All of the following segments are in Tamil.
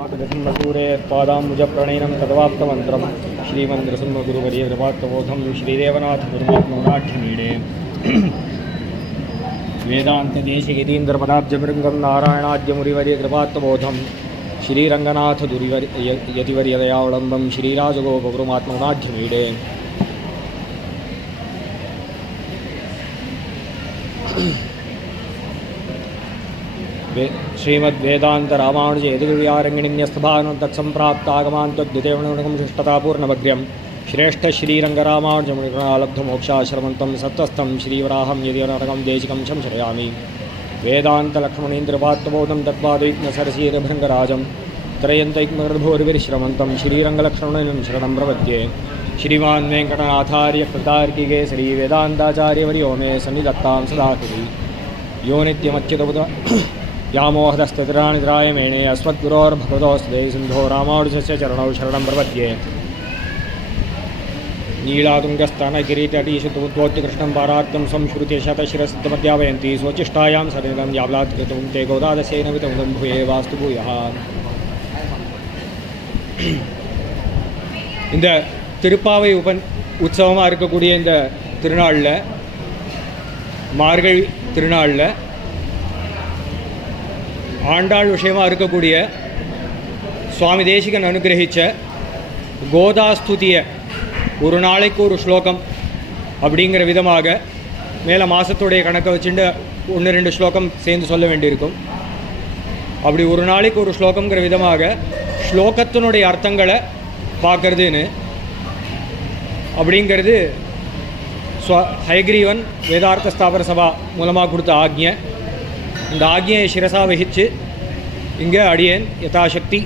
सूरे पादाम्बुजप्रणयनं तद्वाप्तमन्त्रं श्रीमन्त्रसिंहगुरुवर्यकृपात्तबोधं श्रीदेवनाथ गुरुमात्मनाढ्यमीडे वेदान्तदेशिकेतीन्द्रपदाब्जमृङ्गं नारायणाद्यमुरिवर्यकृपात्तबोधं श्रीरङ्गनाथ यतिवर्यदयावलम्बं श्रीराजगोपगुरुमात्मनाढ्यमीडे श्रीमद्वेदांत रामानुज यदुर्व्यारंगिण्यस्तभानु तत्संप्राप्तागमान्तद्वितीयगुणगं शिष्टतापूर्णभग्र्यं श्रेष्ठ श्रीरङ्गरामानुजमुनिगुणालब्धमोक्षाश्रमन्तं सत्त्वस्थं श्रीवराहं यदिनरकं देशिकं शंशयामि वेदान्तलक्ष्मणेन्द्रपात्तबोधं तत्पादविघ्नसरसीरभृङ्गराजं त्रयन्तैक्मगर्भोर्विश्रमन्तं श्रीरङ्गलक्ष्मणं शरणं प्रपद्ये श्रीमान् वेङ्कटनाथार्य कृतार्किकेसरी वेदान्ताचार्यवर्यो मे सन्निधत्तां सदाकृति यो नित्यमच्युतबुध यामोहदस्ततिरानिद्राय मेणे अस्मद्गुरोर्भगवतोऽस्ते सिन्धो रामानुजस्य चरणौ शरणं प्रपद्ये नीलातुङ्गस्तनकिरीटटीशुतमुद्वोत्य कृष्णं पारार्तं संश्रुत्य शतशिरसिद्धमध्यापयन्ति स्वचिष्टायां सरिदं याबलात्कृतं ते गोदादस्यैन वितमुदं भूये वास्तु भूयः இந்த திருப்பாவை உற்சவமாக இருக்கக்கூடிய இந்த திருநாளில் மார்கழி திருநாளில் ஆண்டாள் விஷயமாக இருக்கக்கூடிய சுவாமி தேசிகன் அனுகிரகித்த கோதாஸ்துதியை ஒரு நாளைக்கு ஒரு ஸ்லோகம் அப்படிங்கிற விதமாக மேலே மாதத்துடைய கணக்கை வச்சுட்டு 1-2 ஸ்லோகம் சேர்ந்து சொல்ல வேண்டியிருக்கும். அப்படி ஒரு நாளைக்கு ஒரு ஸ்லோகங்கிற விதமாக ஸ்லோகத்தினுடைய அர்த்தங்களை பார்க்கறதுன்னு அப்படிங்கிறது ஹயக்ரீவன் வேதார்த்த ஸ்தாபன சபா மூலமாக கொடுத்த ஆக்ஞை. இந்த ஆக்ஞையை சிரசா வகித்து இங்கே அடியேன் யதாசக்தி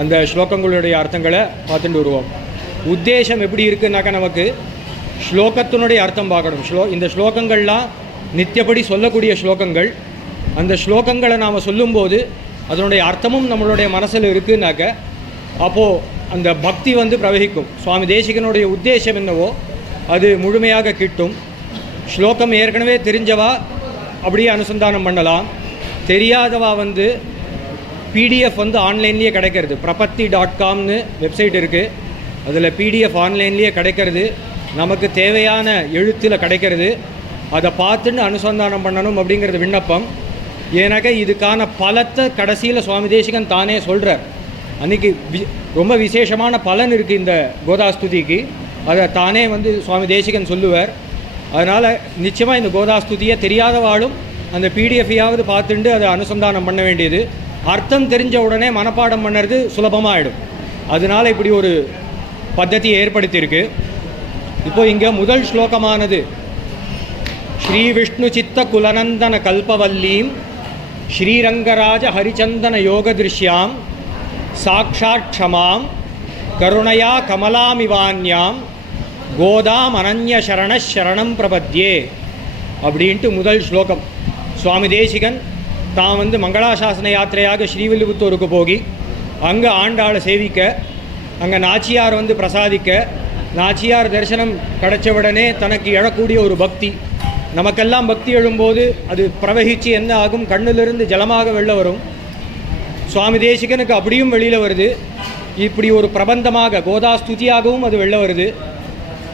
அந்த ஸ்லோகங்களுடைய அர்த்தங்களை பார்த்துட்டு வருவோம். உத்தேசம் எப்படி இருக்குன்னாக்கா நமக்கு ஸ்லோகத்தினுடைய அர்த்தம் பார்க்கணும். இந்த ஸ்லோகங்கள்லாம் நித்தியப்படி சொல்லக்கூடிய ஸ்லோகங்கள். அந்த ஸ்லோகங்களை நாம் சொல்லும்போது அதனுடைய அர்த்தமும் நம்மளுடைய மனசில் இருக்குன்னாக்க அப்போது அந்த பக்தி பிரவகிக்கும். சுவாமி தேசிகனுடைய உத்தேசம் என்னவோ அது முழுமையாக கிட்டும். ஸ்லோகம் ஏற்கனவே தெரிஞ்சவா அப்படியே அனுசந்தானம் பண்ணலாம். தெரியாதவா பிடிஎஃப் ஆன்லைன்லேயே கிடைக்கிறது. prapatti.comனு வெப்சைட் இருக்குது. அதில் பிடிஎஃப் ஆன்லைன்லேயே கிடைக்கிறது. நமக்கு தேவையான எழுத்தில் கிடைக்கிறது. அதை பார்த்துன்னு அனுசந்தானம் பண்ணணும் அப்படிங்கிறது விண்ணப்பம். ஏன்னாக்கா இதுக்கான பலத்தை கடைசியில் சுவாமி தேசிகன் தானே சொல்கிறார். அன்றைக்கி ரொம்ப விசேஷமான பலன் இருக்குது இந்த கோதாஸ்துதிக்கு. அதை தானே சுவாமி தேசிகன் சொல்லுவார். அதனால் நிச்சயமாக இந்த கோதாஸ்துதியை தெரியாதவாளும் அந்த பிடிஎஃபையாவது பார்த்துட்டு அதை அனுசந்தானம் பண்ண வேண்டியது. அர்த்தம் தெரிஞ்ச உடனே மனப்பாடம் பண்ணுறது சுலபமாகிடும். அதனால் இப்படி ஒரு பద్ధதியை ஏற்படுத்தியிருக்கு. இப்போ இங்கே முதல் ஸ்லோகமானது ஸ்ரீ விஷ்ணு சித்த குலநந்தன கல்பவல்லீம் ஸ்ரீரங்கராஜ ஹரிச்சந்தன யோக திருஷ்யாம் சாக்ஷாத் க்ஷமாம் கருணையா கமலாமிவான்யாம் கோதாம் அனன்ய சரண சரணம் பிரபத்யே அப்படின்ட்டு முதல் ஸ்லோகம். சுவாமி தேசிகன் தான் மங்களாசாசன யாத்திரையாக ஸ்ரீவில்லிபுத்தூருக்கு போகி அங்கே ஆண்டாளை சேவிக்க, அங்கே நாச்சியார் பிரசாதிக்க, நாச்சியார் தரிசனம் கிடைச்சவுடனே தனக்கு எழக்கூடிய ஒரு பக்தி. நமக்கெல்லாம் பக்தி எழும்போது அது பிரவகித்து என்ன ஆகும்? கண்ணிலிருந்து ஜலமாக வெளில வரும். சுவாமி தேசிகனுக்கு அப்படியும் வெளியில் வருது. இப்படி ஒரு பிரபந்தமாக கோதாஸ்துதியாகவும் அது வெளில வருது.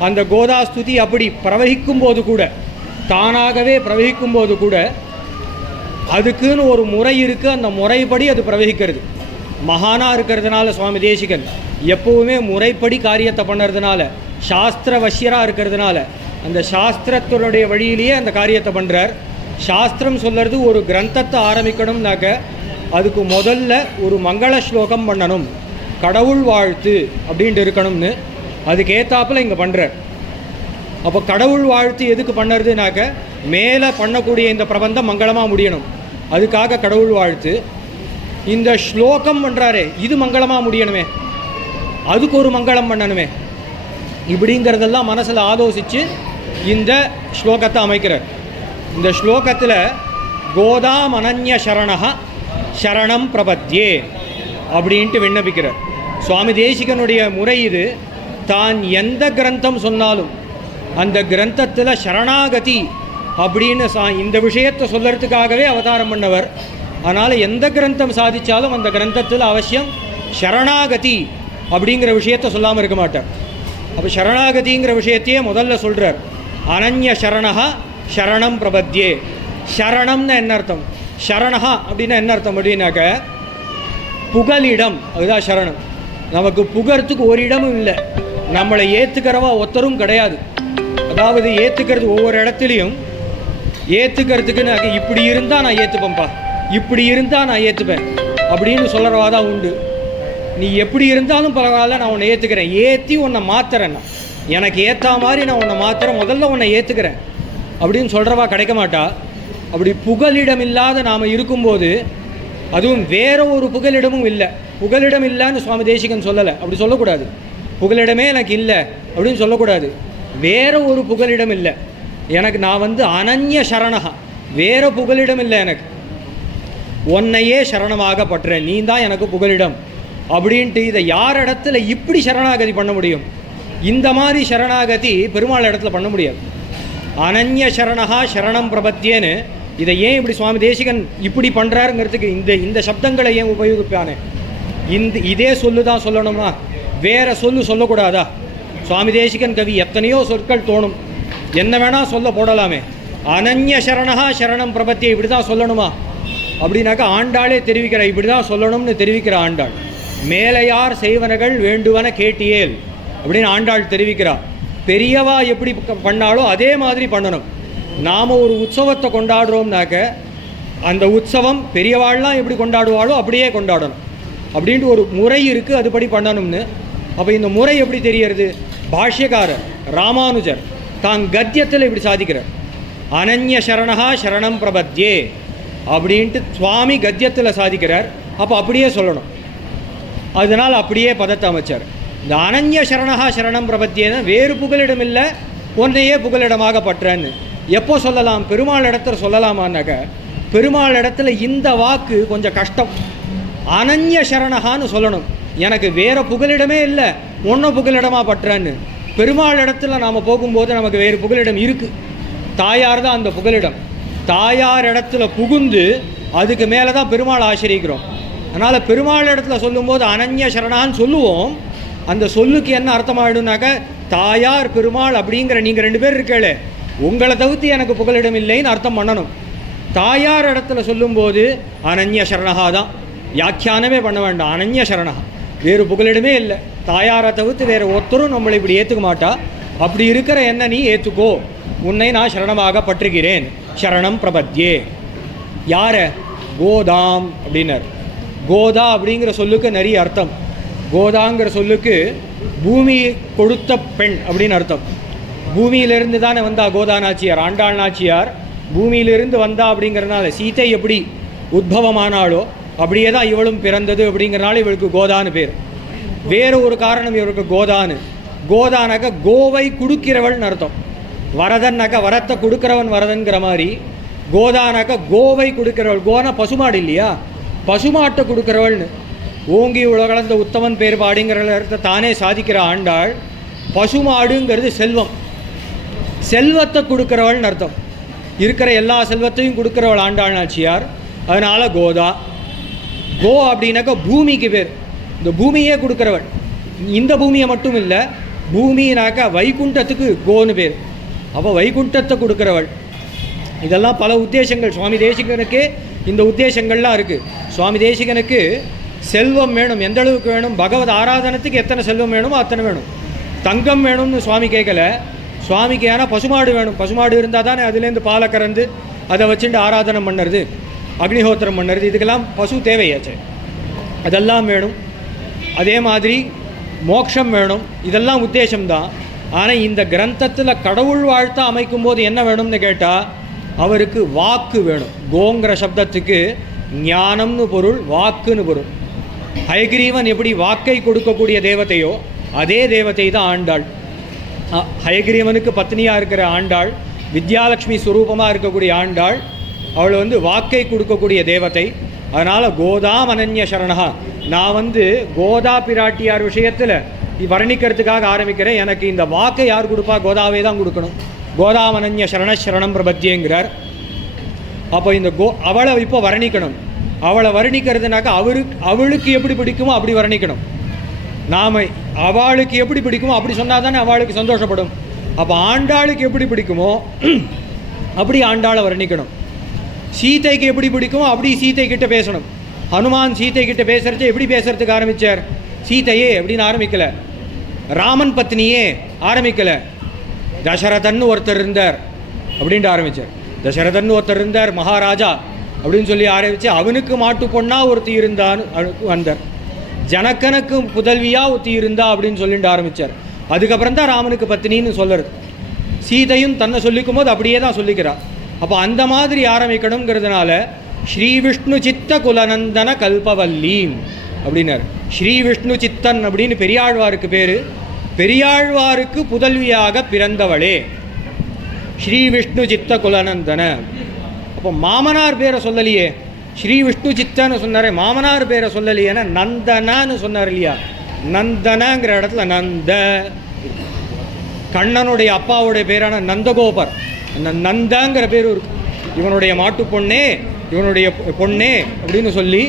அந்த கோதாஸ்துதி அப்படி பிரவகிக்கும் போது கூட, தானாகவே பிரவகிக்கும் போது கூட அதுக்குன்னு ஒரு முறை இருக்குது. அந்த முறைப்படி அது பிரவகிக்கிறது. மகானாக இருக்கிறதுனால சுவாமி தேசிகன் எப்போவுமே முறைப்படி காரியத்தை பண்ணுறதுனால, சாஸ்திர வசியராக இருக்கிறதுனால அந்த சாஸ்திரத்தினுடைய வழியிலேயே அந்த காரியத்தை பண்ணுறார். சாஸ்திரம் சொல்கிறது ஒரு கிரந்தத்தை ஆரம்பிக்கணும்னாக்க அதுக்கு முதல்ல ஒரு மங்கள ஸ்லோகம் பண்ணணும், கடவுள் வாழ்த்து அப்படின்ட்டு இருக்கணும்னு அதுக்கேற்றாப்பில் இங்கே பண்ணுறார். அப்போ கடவுள் வாழ்த்து எதுக்கு பண்ணுறதுனாக்க மேலே பண்ணக்கூடிய இந்த பிரபந்தம் மங்களமாக முடியணும். அதுக்காக கடவுள் வாழ்த்து. இந்த ஸ்லோகம் பண்ணுறாரே இது மங்களமாக முடியணுமே, அதுக்கு ஒரு மங்களம் பண்ணணுமே, இப்படிங்கிறதெல்லாம் மனசில் ஆலோசித்து இந்த ஸ்லோகத்தை அமைக்கிறார். இந்த ஸ்லோகத்தில் கோதாம் அனன்ய சரணா சரணம் பிரபத்யே அப்படின்ட்டு விண்ணப்பிக்கிறார். சுவாமி தேசிகனுடைய முறை இது. தான் எந்த கிரந்தம் சொன்னாலும் அந்த கிரந்தத்தில் சரணாகதி அப்படின்னு இந்த விஷயத்தை சொல்கிறதுக்காகவே அவதாரம் பண்ணவர். அதனால் எந்த கிரந்தம் சாதித்தாலும் அந்த கிரந்தத்தில் அவசியம் சரணாகதி அப்படிங்கிற விஷயத்தை சொல்லாமல் இருக்க மாட்டார். அப்போ சரணாகதிங்கிற விஷயத்தையே முதல்ல சொல்கிறார். அனன்ய சரணா சரணம் பிரபத்யே. சரணம்னு என்ன அர்த்தம்? சரணா அப்படின்னா என்ன அர்த்தம் அப்படின்னாக்க புகலிடம், அதுதான் சரணம். நமக்கு புகறதுக்கு ஒரு இடமும் இல்லை, நம்மளை ஏற்றுக்கிறவா ஒருத்தரும் கிடையாது. அதாவது ஏற்றுக்கிறது ஒவ்வொரு இடத்துலையும் ஏற்றுக்கிறதுக்கு நான் இப்படி இருந்தால் நான் ஏற்றுப்பேன்ப்பா, இப்படி இருந்தால் நான் ஏற்றுப்பேன் அப்படின்னு சொல்கிறவா தான் உண்டு. நீ எப்படி இருந்தாலும் பரவாயில்ல, நான் உன்னை ஏற்றுக்கிறேன், ஏற்றி உன்னை மாற்றுறேன்னா, எனக்கு ஏற்ற மாதிரி நான் உன்னை மாற்றுறேன், முதல்ல உன்னை ஏற்றுக்கிறேன் அப்படின்னு சொல்கிறவா கிடைக்க மாட்டா. அப்படி புகலிடம் இல்லாத நாம் இருக்கும்போது, அதுவும் வேற ஒரு புகலிடமும் இல்லை, புகலிடம் இல்லைன்னு சுவாமி தேசிகன் சொல்லலை, அப்படி சொல்லக்கூடாது. புகலிடமே எனக்கு இல்லை அப்படின்னு சொல்லக்கூடாது. வேற ஒரு புகலிடம் இல்லை எனக்கு, நான் அனன்ய சரணகா, வேற புகலிடம் இல்லை எனக்கு, உன்னையே சரணமாக பற்றுறேன், நீ தான் எனக்கு புகலிடம் அப்படின்ட்டு. இதை யார் இடத்துல இப்படி சரணாகதி பண்ண முடியும்? இந்த மாதிரி சரணாகதி பெருமாள் இடத்துல பண்ண முடியாது. அனன்ய சரணகா சரணம் பிரபத்தியேன்னு இதை ஏன் இப்படி சுவாமி தேசிகன் இப்படி பண்ணுறாருங்கிறதுக்கு இந்த சப்தங்களை ஏன் உபயோகிப்பானே? இதே சொல்லு தான் சொல்லணுமா? வேற சொல்லக்கூடாதா? சுவாமி தேசிகன் கவி எத்தனையோ சொற்கள் தோணும், என்ன வேணால் சொல்ல போடலாமே. அனன்ய சரணகா சரணம் பிரபத்தியை இப்படி தான் சொல்லணுமா அப்படின்னாக்கா ஆண்டாளே தெரிவிக்கிற, இப்படி தான் சொல்லணும்னு தெரிவிக்கிற ஆண்டாள். மேலையார் செய்வனகள் வேண்டுவன கேட்டியேல் அப்படின்னு ஆண்டாள் தெரிவிக்கிறார். பெரியவா எப்படி பண்ணாலோ அதே மாதிரி பண்ணணும். நாம் ஒரு உற்சவத்தை கொண்டாடுறோம்னாக்க அந்த உற்சவம் பெரியவாள்லாம் எப்படி கொண்டாடுவாளோ அப்படியே கொண்டாடணும் அப்படின்ட்டு ஒரு முறை இருக்குது, அதுபடி பண்ணணும்னு. அப்போ இந்த முறை எப்படி தெரியறது? பாஷ்யக்காரர் ராமானுஜர் தான் கத்தியத்தில் இப்படி சாதிக்கிறார். அனன்ய சரணகா சரணம் பிரபத்யே அப்படின்ட்டு சுவாமி கத்தியத்தில் சாதிக்கிறார். அப்போ அப்படியே சொல்லணும். அதனால் அப்படியே பதத்தை அமைச்சார். இந்த அனன்ய சரணகா சரணம் பிரபத்தியேன்னு வேறு புகலிடம் இல்லை, ஒன்றையே புகலிடமாக பற்றேன்னு எப்போ சொல்லலாம்? பெருமாள் இடத்துல சொல்லலாமான்னாக்க, பெருமாள் இடத்துல இந்த வாக்கு கொஞ்சம் கஷ்டம். அனன்ய சரணகான்னு சொல்லணும், எனக்கு வேறு புகலிடமே இல்லை, ஒன்றை புகலிடமாக பற்றேன்னு. பெருமாள் இடத்துல நாம் போகும்போது நமக்கு வேறு புகலிடம் இருக்குது, தாயார் தான் அந்த புகலிடம். தாயார் இடத்துல புகுந்து அதுக்கு மேலே தான் பெருமாள் ஆசிரியிக்கிறோம். அதனால் பெருமாள் இடத்துல சொல்லும்போது அனன்ய சரணான்னு சொல்லுவோம். அந்த சொல்லுக்கு என்ன அர்த்தமாகிடும்னாக்க, தாயார் பெருமாள் அப்படிங்கிற நீங்கள் 2 பேர் இருக்கே, உங்களை தவிர்த்து எனக்கு புகலிடம் இல்லைன்னு அர்த்தம் பண்ணணும். தாயார் இடத்துல சொல்லும்போது அனன்ய சரணகா தான், வியாக்கியானமே பண்ண வேண்டாம், அனன்ய சரணகா, வேறு புகலிடமே இல்லை, தாயாரை தவிர்த்து வேறு ஒருத்தரும் நம்மளை இப்படி ஏற்றுக்க மாட்டா. அப்படி இருக்கிற என்ன நீ ஏற்றுக்கோ, உன்னை நான் சரணமாக பற்றுகிறேன், சரணம் பிரபத்யே. யார? கோதாம் அப்படின்னார். கோதா அப்படிங்கிற சொல்லுக்கு நிறைய அர்த்தம். கோதாங்கிற சொல்லுக்கு பூமி கொடுத்த பெண் அப்படின்னு அர்த்தம். பூமியிலிருந்து தானே வந்தா கோதா நாச்சியார், ஆண்டாள் நாச்சியார் பூமியிலிருந்து வந்தா அப்படிங்கிறனால சீதை எப்படி உத்பவமானாலோ அப்படியே தான் இவளும் பிறந்தது அப்படிங்கிறனால இவளுக்கு கோதான்னு பேர். வேறு ஒரு காரணம் இவருக்கு கோதான்னு. கோதானாக்கா கோவை கொடுக்கிறவள்னு அர்த்தம். வரதன்னாக்கா வரத்தை கொடுக்கிறவன் வரதன்கிற மாதிரி, கோதானாக்கா கோவை கொடுக்கிறவள். கோனா பசுமாடு இல்லையா, பசுமாட்டை கொடுக்கிறவள்னு. ஓங்கி உலகளந்த உத்தமன் பேர் பாடிங்கிற அர்த்தத்தை தானே சாதிக்கிற ஆண்டாள். பசுமாடுங்கிறது செல்வம், செல்வத்தை கொடுக்கிறவள்னு அர்த்தம். இருக்கிற எல்லா செல்வத்தையும் கொடுக்கிறவள் ஆண்டாள் நாச்சியார், அதனால் கோதா. கோ அப்படின்னாக்கா பூமிக்கு பேர், இந்த பூமியே கொடுக்கிறவள். இந்த பூமியை மட்டும் இல்லை, பூமினாக்கா வைகுண்டத்துக்கு கோன்னு பேர். அப்போ வைகுண்டத்தை கொடுக்கிறவள். இதெல்லாம் பல உத்தேசங்கள். சுவாமி தேசிகனுக்கு இந்த உத்தேசங்கள்லாம் இருக்குது. சுவாமி தேசிகனுக்கு செல்வம் வேணும், எந்த அளவுக்கு வேணும்? பகவத் ஆராதனத்துக்கு எத்தனை செல்வம் வேணுமோ அத்தனை வேணும். தங்கம் வேணும்னு சுவாமி கேட்கல, சுவாமிக்கு ஏன்னா பசுமாடு வேணும். பசுமாடு இருந்தால் தானே அதுலேருந்து பாலை கறந்து அதை வச்சுட்டு ஆராதனம் பண்ணுறது, அக்னிஹோத்திரம் பண்ணுறது, இதுக்கெல்லாம் பசு தேவையாச்சு, அதெல்லாம் வேணும். அதே மாதிரி மோட்சம் வேணும், இதெல்லாம் உத்தேசம்தான். ஆனால் இந்த கிரந்தத்தில் கடவுள் வாழ்த்தா அமைக்கும்போது என்ன வேணும்னு கேட்டால் அவருக்கு வாக்கு வேணும். கோங்கிற சப்தத்துக்கு ஞானம்னு பொருள், வாக்குன்னு பொருள். ஹயகிரீவன் எப்படி வாக்கை கொடுக்கக்கூடிய தேவதையோ அதே தேவதை தான் ஆண்டாள். ஹயகிரீவனுக்கு பத்னியாக இருக்கிற ஆண்டாள், வித்யாலட்சுமி ஸ்வரூபமாக இருக்கக்கூடிய ஆண்டாள், அவள் வாக்கை கொடுக்கக்கூடிய தேவதை. அதனால் கோதாம் அனன்ய சரணகா. நான் கோதா பிராட்டியார் விஷயத்தில் வர்ணிக்கிறதுக்காக ஆரம்பிக்கிறேன். எனக்கு இந்த வாக்கை யார் கொடுப்பா? கோதாவே தான் கொடுக்கணும். கோதாமனன்ய சரணம் பிரபத்தியங்கிறார். அப்போ இந்த அவளை இப்போ வர்ணிக்கணும். அவளை வர்ணிக்கிறதுனாக்கா அவளுக்கு எப்படி பிடிக்குமோ அப்படி வர்ணிக்கணும். நாம் அவளுக்கு எப்படி பிடிக்குமோ அப்படி சொன்னால் தானே அவளுக்கு சந்தோஷப்படும். அப்போ ஆண்டாளுக்கு எப்படி பிடிக்குமோ அப்படி ஆண்டாளை வர்ணிக்கணும். சீதைக்கு எப்படி பிடிக்குமோ அப்படி சீதை கிட்ட பேசணும். ஹனுமான் சீதை கிட்ட பேசுகிறச்ச எப்படி பேசுறதுக்கு ஆரம்பித்தார்? சீதையே அப்படின்னு ஆரம்பிக்கலை, ராமன் பத்னியே ஆரம்பிக்கலை, தசரதன்னு ஒருத்தர் இருந்தார் அப்படின்ட்டு ஆரம்பித்தார். தசரதன்னு ஒருத்தர் இருந்தார் மகாராஜா அப்படின்னு சொல்லி ஆரம்பித்து அவனுக்கு மாட்டு பொண்ணா ஒருத்தி இருந்தான்னு வந்தார். ஜனக்கனுக்கு புதல்வியாக ஒருத்தி இருந்தா அப்படின்னு சொல்லிட்டு ஆரம்பித்தார். அதுக்கப்புறம் தான் ராமனுக்கு பத்னின்னு சொல்லுறது. சீதையும் தன்னை சொல்லிக்கும் போது அப்படியே தான் சொல்லிக்கிறார். அப்போ அந்த மாதிரி ஆரம்பிக்கணுங்கிறதுனால ஸ்ரீ விஷ்ணு சித்த குலநந்தன கல்பவல்லீம் அப்படின்னார். ஸ்ரீ விஷ்ணு சித்தன் அப்படின்னு பெரியாழ்வாருக்கு பேர். பெரியாழ்வாருக்கு புதல்வியாக பிறந்தவளே ஸ்ரீ விஷ்ணு சித்த குலநந்தன. அப்போ மாமனார் பேரை சொல்லலையே, ஸ்ரீ விஷ்ணு சித்தன்னு சொன்னாரே, மாமனார் பேரை சொல்லலையேன்னா நந்தனான்னு சொன்னார் இல்லையா. நந்தனங்கிற இடத்துல நந்த, கண்ணனுடைய அப்பாவுடைய பேரான நந்தகோபர், அந்த நந்தங்கிற பேர் இருக்கு. இவனுடைய மாட்டு பொண்ணே, இவனுடைய பொண்ணே அப்படின்னு சொல்லி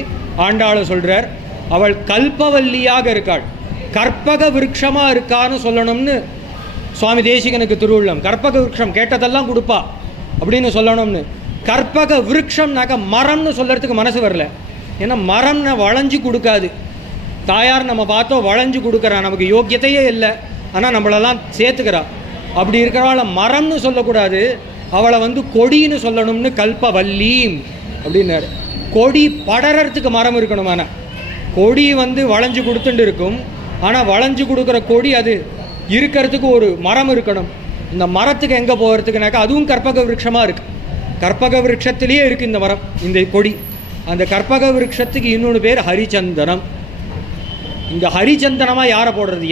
ஆண்டாளை சொல்கிறார். அவள் கல்பவல்லியாக இருக்காள், கற்பக விருட்சமாக இருக்கான்னு சொல்லணும்னு சுவாமி தேசிகனுக்கு திருவுள்ளம். கற்பக விருட்சம் கேட்டதெல்லாம் கொடுப்பா அப்படின்னு சொல்லணும்னு. கற்பக விருட்சம்னாக்க மரம்னு சொல்கிறதுக்கு மனசு வரல. ஏன்னா மரம்னா வளைஞ்சு கொடுக்காது. தாயார் நம்ம பார்த்தோம் வளைஞ்சு கொடுக்குறா, நமக்கு யோக்கியத்தையே இல்லை, ஆனால் நம்மளெல்லாம் சேர்த்துக்கிறா. அப்படி இருக்கிறவளை மரம்னு சொல்லக்கூடாது, அவளை கொடின்னு சொல்லணும்னு கல்பவல்லீம் அப்படின்னாரு. கொடி படறதுக்கு மரம் இருக்கணும். ஆனால் கொடி வளைஞ்சு கொடுத்துட்டு இருக்கும், ஆனால் வளைஞ்சு கொடுக்குற கொடி அது இருக்கிறதுக்கு ஒரு மரம் இருக்கணும். இந்த மரத்துக்கு எங்கே போகிறதுக்குனாக்கா அதுவும் கற்பக விருட்சமாக இருக்குது. கற்பக விருட்சத்திலேயே இருக்குது இந்த மரம், இந்த கொடி. அந்த கற்பக விருட்சத்துக்கு இன்னொன்று பேர் ஹரிச்சந்தனம். இங்கே ஹரிச்சந்தனமாக யாரை போடுறது?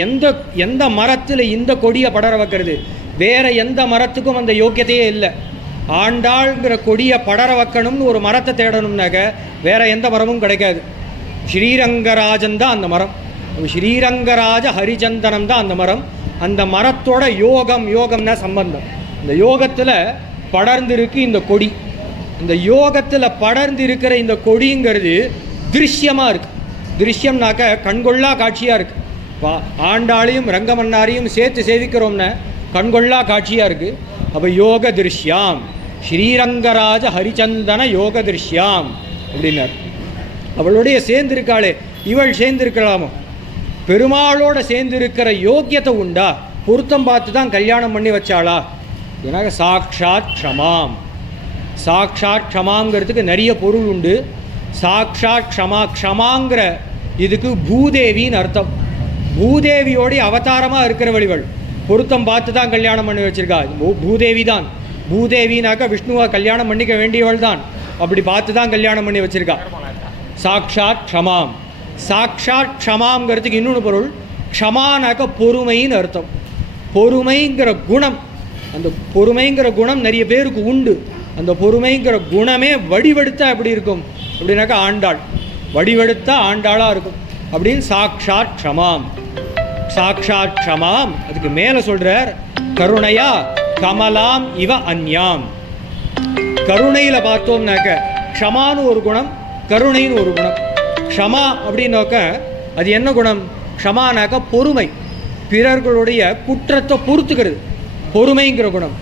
எந்த மரத்தில் இந்த கொடியை படர வைக்கிறது? வேறு எந்த மரத்துக்கும் அந்த யோக்கியத்தையே இல்லை. ஆண்டாள்ங்கிற கொடியை படர வைக்கணும்னு ஒரு மரத்தை தேடணும்னாக்க வேறு எந்த மரமும் கிடைக்காது. ஸ்ரீரங்கராஜன் தான் அந்த மரம். ஸ்ரீரங்கராஜ ஹரிச்சந்தனம் தான் அந்த மரம். அந்த மரத்தோட யோகம்னா சம்பந்தம். இந்த யோகத்தில் படர்ந்திருக்கு இந்த கொடி. இந்த யோகத்தில் படர்ந்து இருக்கிற இந்த கொடிங்கிறது திருஷ்யமாக இருக்குது. திருஷ்யம்னாக்க கண்கொள்ளா காட்சியாக இருக்குது. ஆண்டாளையும் ரங்கமன்னாரையும் சேர்த்து சேவிக்கிறோம்னா கண்கொள்ளா காட்சியாக இருக்குது. அப்போ யோக திருஷ்யாம், ஸ்ரீரங்கராஜ ஹரிச்சந்தன யோக திருஷ்யாம் அப்படின்னார். அவளுடைய சேர்ந்திருக்காளே, இவள் சேர்ந்திருக்கலாமோ? பெருமாளோட சேர்ந்திருக்கிற யோக்கியத்தை உண்டா? பொருத்தம் பார்த்து தான் கல்யாணம் பண்ணி வச்சாளா? ஏன்னாக்க சாக்ஷாத் க்ஷமாம். சாக்ஷாத் க்ஷமாங்கிறதுக்கு நிறைய பொருள் உண்டு. சாக்ஷாத் க்ஷமா, க்ஷமாங்கிற இதுக்கு பூதேவின்னு அர்த்தம். பூதேவியோடைய அவதாரமாக இருக்கிறவள் இவள். பொருத்தம் பார்த்து தான் கல்யாணம் பண்ணி வச்சிருக்கா. பூதேவி தான். பூதேவினாக்கா விஷ்ணுவை கல்யாணம் பண்ணிக்க வேண்டியவள் தான். அப்படி பார்த்து தான் கல்யாணம் பண்ணி வச்சிருக்கா. சாக்ஷாத் க்ஷமாம். சாக்ஷாத் க்ஷமாங்கிறதுக்கு இன்னொன்று பொருள், க்ஷமானாக்க பொறுமைன்னு அர்த்தம். பொறுமைங்கிற குணம், அந்த பொறுமைங்கிற குணம் நிறைய பேருக்கு உண்டு. அந்த பொறுமைங்கிற குணமே வடிவெடுத்தா எப்படி இருக்கும் அப்படின்னாக்கா ஆண்டாள். வடிவெடுத்தா ஆண்டாளாக இருக்கும் அப்படின்னு சாக்ஷாத் க்ஷமாம். சாக்ஷாத் க்ஷமாம். அதுக்கு மேலே சொல்கிறார், கருணையா கமலாம் இவ அந்யாம். கருணையில் பார்த்தோம்னாக்க க்ஷமான்னு ஒரு குணம், கருணைன்னு ஒரு குணம். க்ஷமா அப்படின்னாக்க அது என்ன குணம்? க்ஷமானாக்க பொறுமை, பிறர்களுடைய குற்றத்தை பொறுத்துக்கிறது, பொறுமைங்கிற குணம்.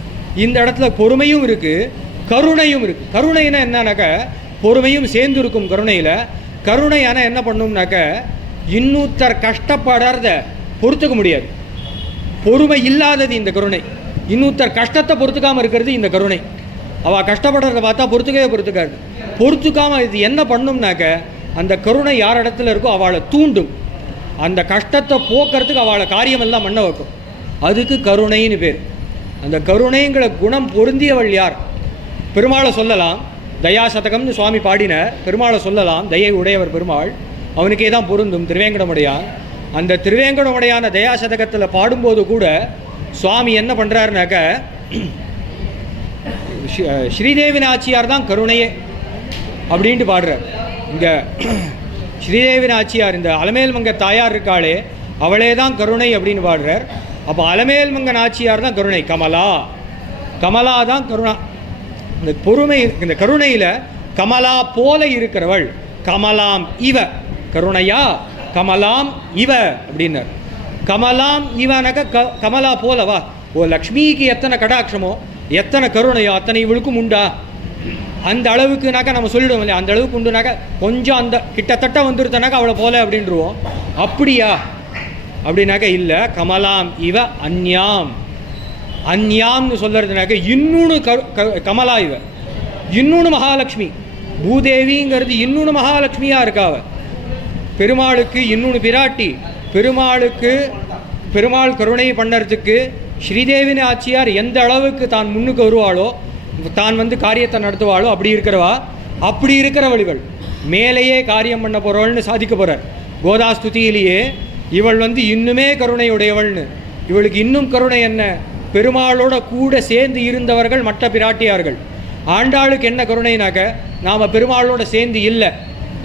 இந்த இடத்துல பொறுமையும் இருக்குது, கருணையும் இருக்குது. கருணைன்னா என்னன்னாக்க பொறுமையும் சேர்ந்து இருக்கும் கருணையில். கருணையான என்ன பண்ணும்னாக்க இன்னொருத்தர் கஷ்டப்படுறத பொறுத்துக்க முடியாது. பொறுமை இல்லாதது இந்த கருணை. இன்னொருத்தர் கஷ்டத்தை பொறுத்துக்காமல் இருக்கிறது இந்த கருணை. அவள் கஷ்டப்படுறத பார்த்தா பொறுத்துக்காது. பொறுத்துக்காமல் இது என்ன பண்ணும்னாக்க அந்த கருணை யார் இடத்துல இருக்கோ அவளை தூண்டும். அந்த கஷ்டத்தை போக்குறதுக்கு அவளை காரியமெல்லாம் பண்ண வைக்கும். அதுக்கு கருணைன்னு பேர். அந்த கருணைங்கிற குணம் பொருந்தியவள் யார்? பெருமாளை சொல்லலாம், தயா சதகம்னு சுவாமி பாடினார். பெருமாளை சொல்லலாம், தயை உடையவர் பெருமாள், அவனுக்கே தான் பொருந்தும் திருவேங்கடமுடையான். அந்த திருவேங்கடமுடையான தயா சதகத்தில் பாடும்போது கூட சுவாமி என்ன பண்ணுறாருனாக்க ஸ்ரீதேவி நாச்சியார் தான் கருணையே அப்படின்ட்டு பாடுறார். இங்கே ஸ்ரீதேவி நாச்சியார், இந்த அலமேல் மங்க தாயார் இருக்காளே அவளே தான் கருணை அப்படின்னு பாடுறார். அப்போ அலமேல் மங்க நாச்சியார் தான் கருணை. கமலா தான் கருணா. இந்த பொறுமை, இந்த கருணையில் கமலா போல இருக்கிறவள். கமலாம் இவ கருணையா கமலாம் இவ அப்படின்னார். கமலாம் இவனாக்க கமலா போலவா. ஓ லக்ஷ்மிக்கு எத்தனை கடாட்சமோ எத்தனை கருணையோ அத்தனை இவளுக்கும் உண்டா. அந்த அளவுக்குனாக்கா நம்ம சொல்லிடுவோம் இல்லையா, அந்த அளவுக்கு உண்டுனாக்கா கொஞ்சம் அந்த கிட்டத்தட்ட வந்துருத்தனாக்கா அவளை போல அப்படின்றவோம். அப்படியா அப்படின்னாக்கா இல்லை. கமலாம் இவ அந்யாம். அந்யாம்னு சொல்கிறதுனாக்க இன்னொன்று கமலா இவ இன்னொன்று மகாலட்சுமி. பூதேவிங்கிறது இன்னொன்று மகாலட்சுமியாக இருக்காவ. பெருமாளுக்கு இன்னொன்று பிராட்டி. பெருமாள் கருணை பண்ணுறதுக்கு ஸ்ரீதேவின் ஆச்சியார் எந்த அளவுக்கு தான் முன்னுக்கு வருவாளோ, தான் வந்து காரியத்தை நடத்துவாளோ அப்படி இருக்கிறவா. அப்படி இருக்கிறவள் மேலேயே காரியம் பண்ண போகிறவள்னு சாதிக்க போகிறார். கோதாஸ்துதியிலேயே இவள் வந்து இன்னுமே கருணை உடையவள்னு. இவளுக்கு இன்னும் கருணை என்ன, பெருமாளோட கூட சேர்ந்து இருந்தவர்கள் மற்ற பிராட்டியார்கள். ஆண்டாளுக்கு என்ன கருணைனாக்க, நாம் பெருமாளோட சேர்ந்து இல்லை,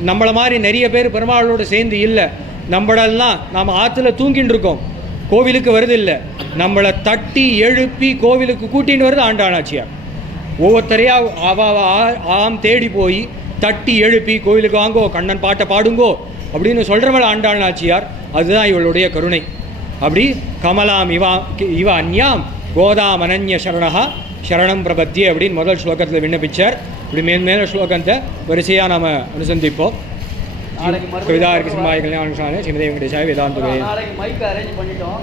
நம்மளை மாதிரி நிறைய பேர் பெருமாளோட சேர்ந்து இல்லை. நம்மளெல்லாம் நாம் ஆற்றுல தூங்கின்னு இருக்கோம், கோவிலுக்கு வருதில்லை. நம்மளை தட்டி எழுப்பி கோவிலுக்கு கூட்டின்னு வருது ஆண்டாளாச்சியார். ஒவ்வொருத்தரையாக ஆம் தேடி போய் தட்டி எழுப்பி கோவிலுக்கு வாங்கோ, கண்ணன் பாட்டை பாடுங்கோ அப்படின்னு சொல்கிறவள் ஆண்டாளாச்சியார். அதுதான் இவளுடைய கருணை. அப்படி கமலாம் இவ அந்யாம் கோதாம் அனன்ய சரணா சரணம் பிரபத்தியே அப்படின்னு முதல் ஸ்லோகத்தில் விண்ணப்பிச்சார். இப்படி மேல ஸ்லோகத்தை வரிசையாக நாம் அனுசந்திப்போம். கவிதா இருக்கு சிம்மாய் கல்யாண ஸ்ரீமதி வெங்கடேசாய வேதாந்த. நாளைக்கு மைக் அரேஞ்ச் பண்ணிட்டோம்.